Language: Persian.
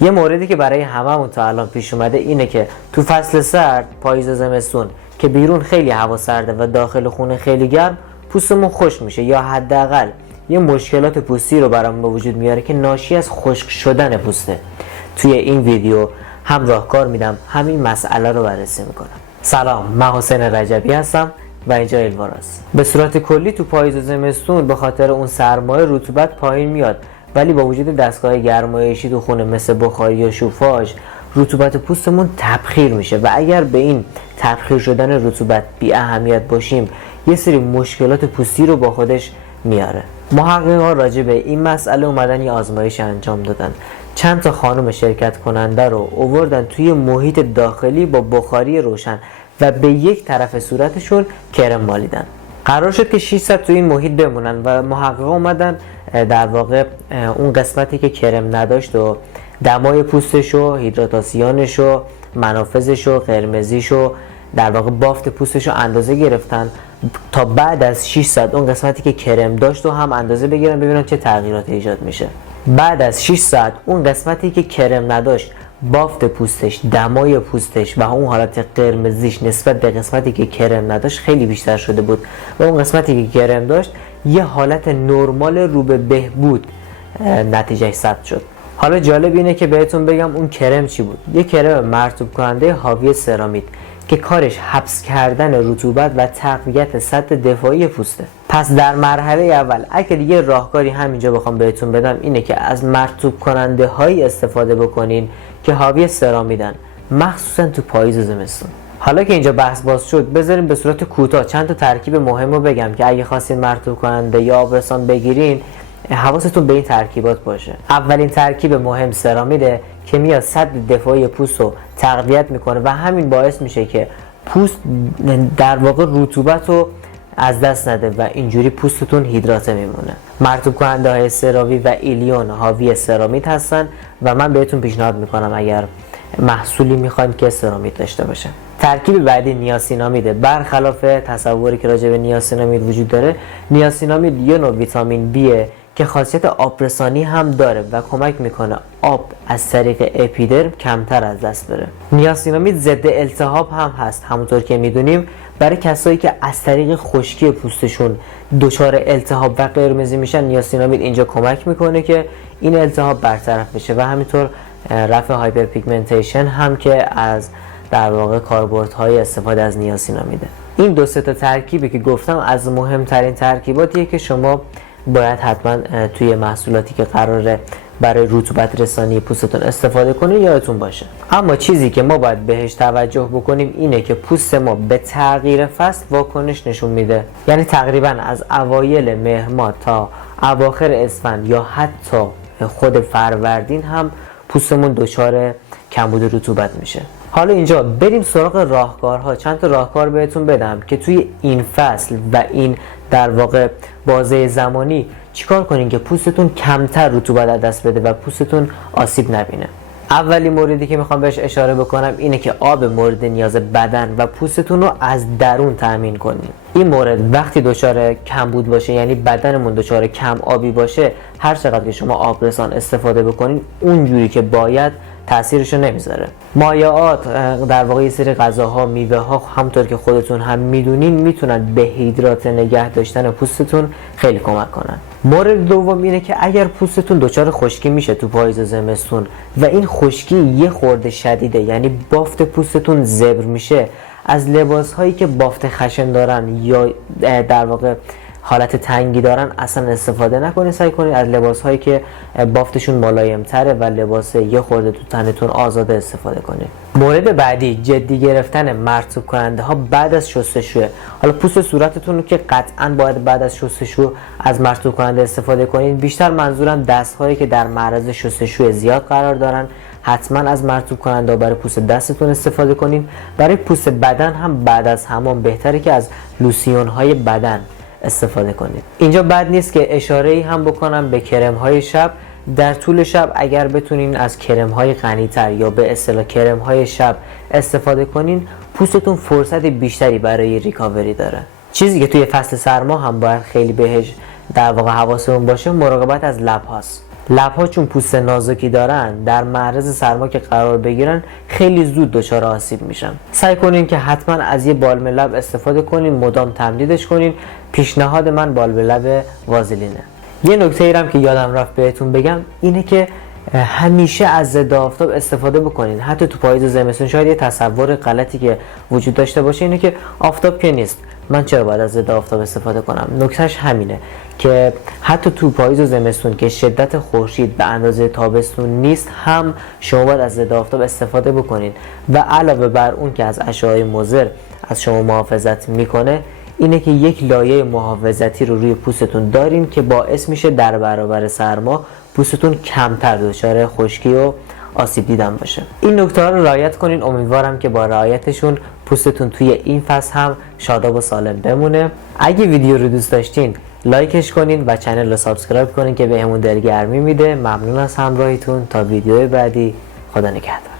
یه موردی که برای هممون تا الان پیش اومده اینه که تو فصل سرد، پاییز و زمستون که بیرون خیلی هوا سرده و داخل خونه خیلی گرم، پوستمون خشک میشه یا حداقل یه مشکلات پوستی رو برامون به وجود میاره که ناشی از خشک شدن پوسته. توی این ویدیو هم راهکار میدم، همین مسئله رو بررسی میکنم. سلام، من حسین رجبی هستم و اینجا الواراست. به صورت کلی تو پاییز و زمستون به خاطر اون سرمایه رطوبت پایین میاد، ولی با وجود دستگاه گرمایشی تو خونه مثل بخاری یا شوفاژ رطوبت پوستمون تبخیر میشه و اگر به این تبخیر شدن رطوبت بی اهمیت باشیم یه سری مشکلات پوستی رو با خودش میاره. محققان راجع به این مسئله اومدن یه آزمایش انجام دادن. چند تا خانم شرکت کننده رو آوردن توی محیط داخلی با بخاری روشن و به یک طرف صورتشون کرم مالیدن. قرار شد که 6 ساعت توی این محیط بمونن و محققان اومدن در واقع اون قسمتی که کرم نداشت و دمای پوستش و هیدراتاسیونش و منافذش و قرمزیش و در واقع بافت پوستش رو اندازه گرفتن تا بعد از 6 ساعت اون قسمتی که کرم داشت و هم اندازه بگیرن ببینن چه تغییراتی ایجاد میشه. بعد از 6 ساعت اون قسمتی که کرم نداشت، بافت پوستش، دمای پوستش و اون حالت قرمزیش نسبت به قسمتی که کرم نداشت خیلی بیشتر شده بود و اون قسمتی که کرم داشت یه حالت نرمال رو به بهبود نتیجه ثبت شد. حالا جالب اینه که بهتون بگم اون کرم چی بود. یه کرم مرطوب کننده حاوی سرامید که کارش حبس کردن رطوبت و تقویت سطح دفاعی پوسته. پس در مرحله اول اگر یه راهکاری همینجا بخوام بهتون بدم اینه که از مرطوب کننده هایی استفاده بکنین که حاوی سرامیدن، مخصوصا تو پاییز و زمستون. حالا که اینجا بحث باز شد، بذاریم به صورت کوتاه چند تا ترکیب مهم رو بگم که اگه خواستین مرطوب کننده یا آبرسان بگیرین حواستون به این ترکیبات باشه. اولین ترکیب مهم سرامیده که میاد سطح دفاعی پوست رو تقویت میکنه و همین باعث میشه که پوست در واقع رطوبت رو از دست نده و اینجوری پوستتون هیدراته میمونه. مرطوب کننده های سراوی و ایلیون حاوی سرامید هستن و من بهتون پیشنهاد میکنم اگر محصولی میخواین که سرامید داشته باشه. ترکیب بعدی نیاسینامیده. برخلاف تصوری که راجع به نیاسینامید وجود داره، نیاسینامید یه نوع ویتامین بیه که خاصیت آبرسانی هم داره و کمک میکنه آب از طریق اپیدرم کمتر از دست بره. نیاسینامید ضد التهاب هم هست. همونطور که میدونیم برای کسایی که از طریق خشکی پوستشون دچار التهاب و قرمزی میشن، نیاسینامید اینجا کمک میکنه که این التهاب برطرف بشه و همینطور رفع هایپرپیگمنتیشن هم که از در واقع کاربردهای استفاده از نیاسینامیده. این دو سه تا ترکیبی که گفتم از مهمترین ترکیباتیه که شما باید حتما توی محصولاتی که قراره برای رطوبت رسانی پوستتون استفاده کنید یادتون باشه. اما چیزی که ما باید بهش توجه بکنیم اینه که پوست ما به تغییر فصل واکنش نشون میده. یعنی تقریبا از اوایل مهر ماه تا اواخر اسفند یا حتی خود فروردین هم پوستمون دچار کمبود رطوبت میشه. حالا اینجا بریم سراغ راهکارها. چند تا راهکار بهتون بدم که توی این فصل و این در واقع بازه زمانی چیکار کنین که پوستتون کمتر رطوبت از دست بده و پوستتون آسیب نبینه. اولی موردی که میخوام بهش اشاره بکنم اینه که آب مورد نیاز بدن و پوستتون رو از درون تامین کنین. این مورد وقتی دچار کمبود باشه، یعنی بدنمون دچار کم آبی باشه، هر چقدر که شما آبرسان استفاده بکنین اونجوری که باید تاثیرشو نمیذاره. مایعات در واقع یه سری غذاها، میوه ها همونطور که خودتون هم میدونین میتونن به هیدرات نگه داشتن پوستتون خیلی کمک کنن. مورد دوم اینه که اگر پوستتون دچار خشکی میشه تو پاییز و زمستون و این خشکی یه خورده شدیده، یعنی بافت پوستتون زبر میشه، از لباس هایی که بافت خشن دارن یا در واقع حالت تنگی دارن اصلا استفاده نکنید. سعی کنید از لباس هایی که بافتشون ملایم تره و لباس یه خورده تو تنتون آزاده استفاده کنید. مورد بعدی جدی گرفتن مرطوب کننده ها بعد از شستشوه. حالا پوست صورتتون رو که قطعا باید بعد از شستشو از مرطوب کننده استفاده کنید. بیشتر منظورم دست هایی که در معرض شستشوی زیاد قرار دارن، حتما از مرطوب کننده برای پوست دستتون استفاده کنید. برای پوست بدن هم بعد از حمام بهتره که از لوسیون های بدن استفاده کنید. اینجا بد نیست که اشاره‌ای هم بکنم به کرم های شب. در طول شب اگر بتونین از کرم های غنی‌تر یا به اصطلاح کرم های شب استفاده کنین، پوستتون فرصت بیشتری برای ریکاوری داره. چیزی که توی فصل سرما هم باید خیلی بهش در واقع حواسمون باشه مراقبت از لب هاست. لب‌ها چون پوست نازکی دارن در معرض سرما که قرار بگیرن خیلی زود دچار آسیب میشن. سعی کنین که حتما از یه بالم لب استفاده کنین، مدام تمدیدش کنین. پیشنهاد من بالم لب وازلینه. یه نکته ای هم که یادم رفت بهتون بگم اینه که همیشه از ضد آفتاب استفاده بکنین، حتی تو پاییز و زمستون. شاید یه تصور غلطی که وجود داشته باشه اینه که آفتاب که نیست، من چرا باید از ضد آفتاب استفاده کنم؟ نکتهش همینه که حتی تو پاییز و زمستون که شدت خورشید به اندازه تابستون نیست هم شما باید از ضد آفتاب استفاده بکنین. و علاوه بر اون که از اشعه مضر از شما محافظت میکنه، اینه که یک لایه محافظتی رو روی پوستتون دارین که باعث میشه در برابر سرما پوستتون کمتر دچار خشکی و آسیب دیدن باشه. این نکته ها رو رعایت کنین. امیدوارم که با رعایتشون پوستتون توی این فصل هم شاداب و سالم بمونه. اگه ویدیو رو دوست داشتین لایکش کنین و چنل رو سابسکرایب کنین که بهمون دلگرمی میده. ممنون از همراهیتون. تا ویدیو بعدی، خدا نگهدار.